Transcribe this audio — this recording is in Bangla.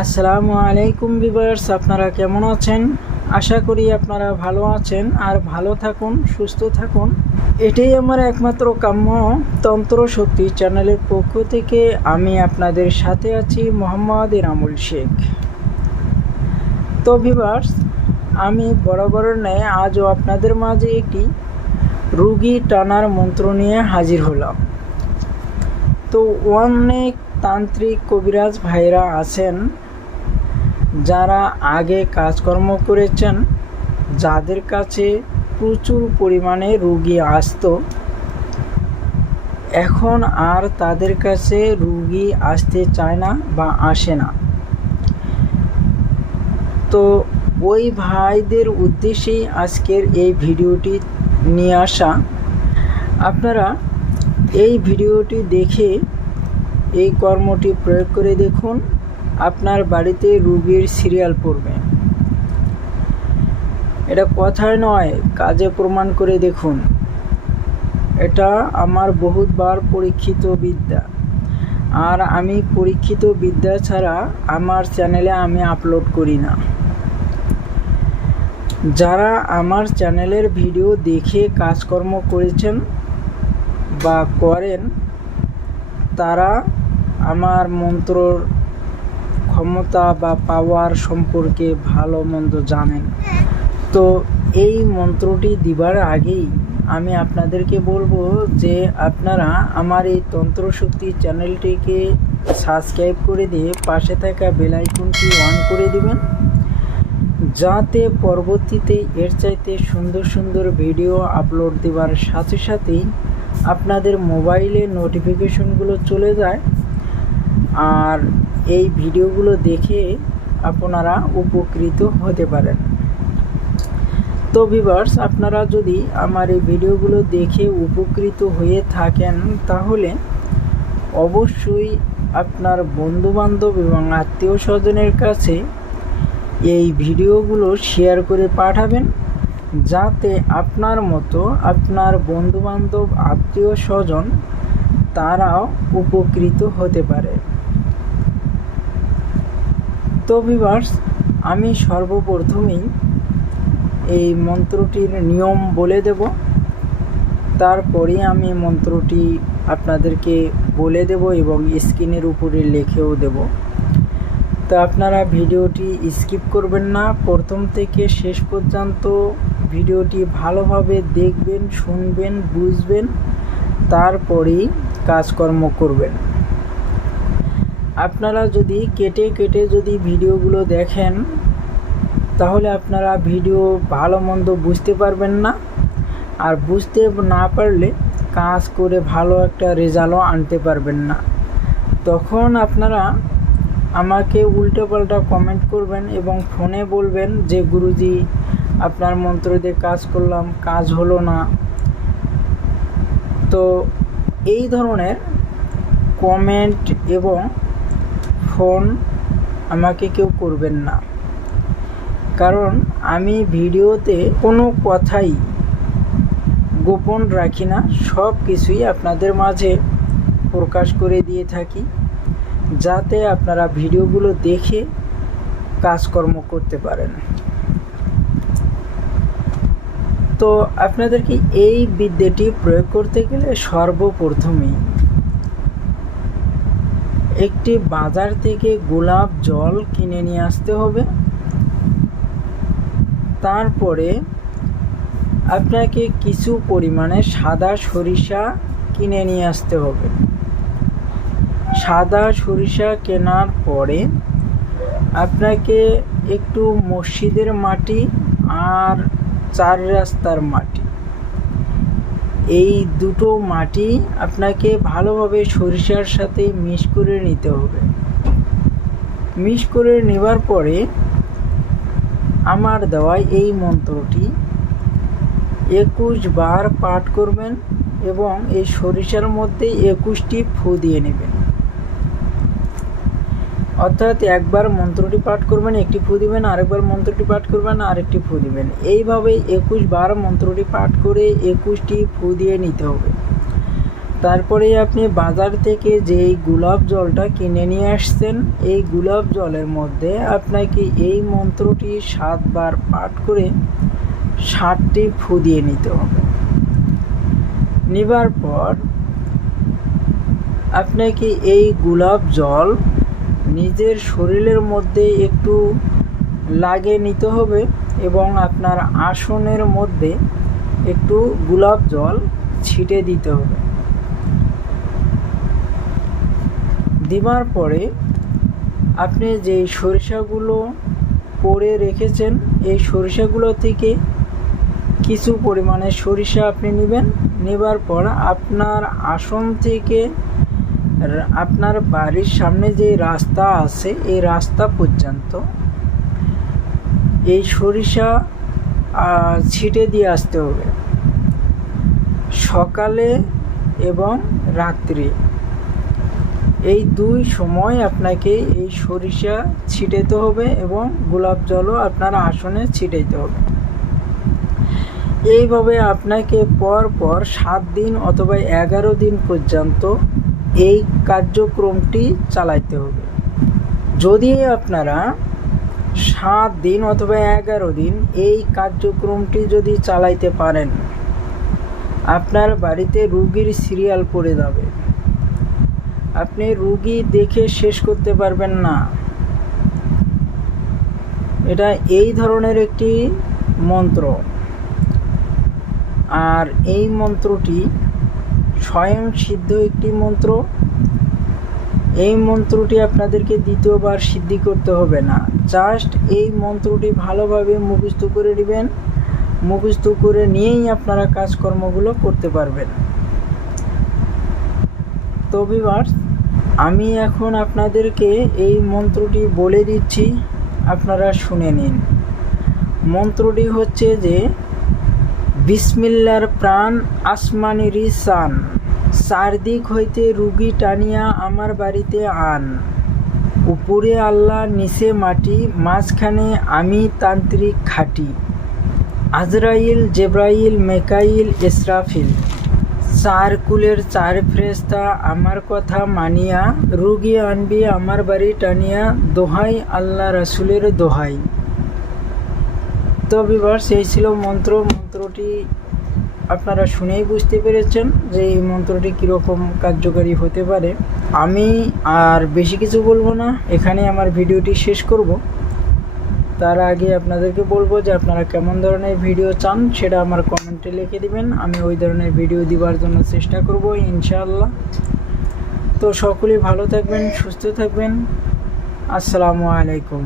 আসসালামু আলাইকুম ভিভার্স আপনারা কেমন আছেন? আশা করি আপনারা ভালো আছেন আর ভালো থাকুন, সুস্থ থাকুন। এটাই আমার একমাত্র কাম্য তন্ত্র শক্তি চ্যানেলের পক্ষ থেকে আমি আপনাদের সাথে আছি মোহাম্মদ এনামুল শেখ। তো ভিভার্স আমি বরাবরের ন্যায় আজও আপনাদের মাঝে একটি রুগী টানার মন্ত্র নিয়ে হাজির হলাম। তো অনেক তান্ত্রিক কবিরাজ ভাইরা আছেন যারা আগে কাজকর্ম করেছেন, যাদের কাছে প্রচুর পরিমাণে রুগী আসতো। এখন আর তাদের কাছে রুগী আসতে চায় না বা আসে না। তো ওই ভাইদের উদ্দেশ্যেই আজকের এই ভিডিওটি নিয়ে আসা। আপনারা এই ভিডিওটি দেখে এই কর্মটি প্রয়োগ করে দেখুন, আপনার বাড়িতে রুগীর সিরিয়াল পড়বে। এটা কথায় নয়, কাজে প্রমাণ করে দেখুন। এটা আমার বহুতবার পরীক্ষিত বিদ্যা। আর আমি পরীক্ষিত বিদ্যা ছাড়া আমার চ্যানেলে আমি আপলোড করি না। যারা আমার চ্যানেলের ভিডিও দেখে কাজকর্ম করেছেন বা করেন, তারা আমার মন্ত্রর ক্ষমতা বা পাওয়ার সম্পর্কে ভালো মন্দ জানেন তো এই মন্ত্রটি দিবার আগেই আমি আপনাদেরকে বলব যে আপনারা আমার এই তন্ত্রশক্তি চ্যানেলটিকে সাবস্ক্রাইব করে দিয়ে পাশে থাকা বেল আইকনটি অন করে দিবেন, যাতে পরবর্তীতে এর চাইতে সুন্দর সুন্দর ভিডিও আপলোড দেওয়ার সাথে সাথেই আপনাদের মোবাইলে নোটিফিকেশনগুলো চলে যায়। আর এই ভিডিওগুলো দেখে আপনারা উপকৃত হতে পারেন। তো ভিভার্স আপনারা যদি আমার এই ভিডিওগুলো দেখে উপকৃত হয়ে থাকেন, তাহলে অবশ্যই আপনার বন্ধুবান্ধব এবং আত্মীয় স্বজনের কাছে এই ভিডিওগুলো শেয়ার করে পাঠাবেন, যাতে আপনার মতো আপনার বন্ধুবান্ধব আত্মীয় স্বজন তারাও উপকৃত হতে পারে। তো ভিভার্স আমি সর্বপ্রথমেই এই মন্ত্রটির নিয়ম বলে দেব। তারপরে আমি মন্ত্রটি আপনাদেরকে বলে দেব এবং স্ক্রিনের উপরে লিখেও দেব। তো আপনারা ভিডিওটি স্কিপ করবেন না। প্রথম থেকে শেষ পর্যন্ত ভিডিওটি ভালোভাবে দেখবেন, শুনবেন, বুঝবেন, তারপরেই কাজকর্ম করবেন। আপনারা যদি কেটে কেটে যদি ভিডিওগুলো দেখেন, তাহলে আপনারা ভিডিও ভালো মন্দ বুঝতে পারবেন না। আর বুঝতে না পারলে কাজ করে ভালো একটা রেজাল্টও আনতে পারবেন না। তখন আপনারা আমাকে উল্টোপাল্টা কমেন্ট করবেন এবং ফোনে বলবেন যে, গুরুজি, আপনার মন্ত্র দিয়ে কাজ করলাম, কাজ হলো না। তো এই ধরনের কমেন্ট এবং ফোন আমাকে কেউ করবেন না। কারণ আমি ভিডিওতে কোনো কথাই গোপন রাখি না, সব কিছুই আপনাদের মাঝে প্রকাশ করে দিয়ে থাকি, যাতে আপনারা ভিডিওগুলো দেখে কাজকর্ম করতে পারেন। তো আপনাদেরকে এই বিদ্যাটি প্রয়োগ করতে গেলে সর্বপ্রথমেই একটি বাজার থেকে গোলাপ জল কিনে নিয়ে আসতে হবে। তারপরে আপনাকে কিছু পরিমাণে সাদা সরিষা কিনে নিয়ে আসতে হবে। সাদা সরিষা কেনার পরে আপনাকে একটু মসজিদের মাটি আর চার রাস্তার মাটি এই দুটো মাটি আপনাকে ভালোভাবে সরিষার সাথে মিশ করে নিতে হবে। মিশ করে নেবার পরে আমার দেওয়ায় এই মন্ত্রটি একুশ বার পাঠ করবেন এবং এই সরিষার মধ্যে একুশটি ফু দিয়ে নেবেন। অর্থাৎ একবার মন্ত্রটি পাঠ করবেন, একটি ফু দিবেন, আরেকবার মন্ত্রটি পাঠ করবেন, আরেকটি ফু দিবেন। এইভাবে একুশ বার মন্ত্রটি পাঠ করে একুশটি ফু দিয়ে নিতে হবে। তারপরে আপনি বাজার থেকে যেই গোলাপ জলটা কিনে নিয়ে আসছেন, এই গোলাপ জলের মধ্যে আপনাকে এই মন্ত্রটি সাতবার পাঠ করে ষাটটি ফু দিয়ে নিতে হবে। নেবার পর আপনাকে এই গোলাপ জল নিজের শরীরের মধ্যে একটু লাগিয়ে নিতে হবে এবং আপনার আসনের মধ্যে একটু গোলাপ জল ছিটে দিতে হবে। দেওয়ার পরে আপনি যেই সরিষাগুলো পরে রেখেছেন, এই সরিষাগুলো থেকে কিছু পরিমাণে সরিষা আপনি নেবেন। নেবার পর আপনার আসন থেকে আপনার বাড়ির সামনে যে রাস্তা আছে, এই রাস্তা পর্যন্ত এই সরিষা ছিটে দিয়ে আসতে হবে। সকালে এবং রাত্রে। এই দুই সময় আপনাকে এই সরিষা ছিটাতে হবে এবং গোলাপ জলও আপনার আসনে ছিটাইতে হবে। এইভাবে আপনাকে পর পর সাত দিন অথবা এগারো দিন পর্যন্ত এই কার্যক্রমটি চালাইতে হবে। যদি আপনারা সাত দিন অথবা এগারো দিন এই কার্যক্রমটি যদি চালাইতে পারেন, আপনার বাড়িতে রুগীর সিরিয়াল পড়ে যাবে। আপনি রুগী দেখে শেষ করতে পারবেন না। এটা এই ধরনের একটি মন্ত্র। আর এই মন্ত্রটি স্বয়ং সিদ্ধ একটি মন্ত্র। এই মন্ত্রটি আপনাদেরকে দ্বিতীয়বার সিদ্ধি করতে হবে না। জাস্ট এই মন্ত্রটি ভালোভাবে মুখস্থ করে নেবেন। মুখস্থ করে নিয়েই আপনারা কাজকর্মগুলো করতে পারবেন। তো আমি এখন আপনাদেরকে এই মন্ত্রটি বলে দিচ্ছি। আপনারা শুনে নিন। মন্ত্রটি হচ্ছে যে বিসমিল্লার প্রাণ আসমানিরি সান চারদিক হইতে রুগী টানিয়া আমার বাড়িতে আন। উপরে আল্লাহ নিচে মাটি, মাঝখানে আমি তান্ত্রিক খাটি। আজরাইল, জেব্রাইল, মেকাইল, ইসরাফিল। চার কুলের চার ফ্রেস্তা আমার কথা মানিয়া, রুগী আনবি আমার বাড়ি টানিয়া দোহাই আল্লাহ রাসুলের দোহাই। তো বিভার্স এই ছিল মন্ত্র। মন্ত্রটি আপনারা শুনেই বুঝতে পেরেছেন যে এই মন্ত্রটি কীরকম কার্যকারী হতে পারে। আমি আর বেশি কিছু বলব না। এখানে আমার ভিডিওটি শেষ করব। তার আগে আপনাদেরকে বলব যে আপনারা কেমন ধরনের ভিডিও চান সেটা আমার কমেন্টে লিখে দিবেন। আমি ওই ধরনের ভিডিও দেওয়ার জন্য চেষ্টা করব, ইনশাআল্লাহ। তো সকলেই ভালো থাকবেন, সুস্থ থাকবেন। আসসালামু আলাইকুম।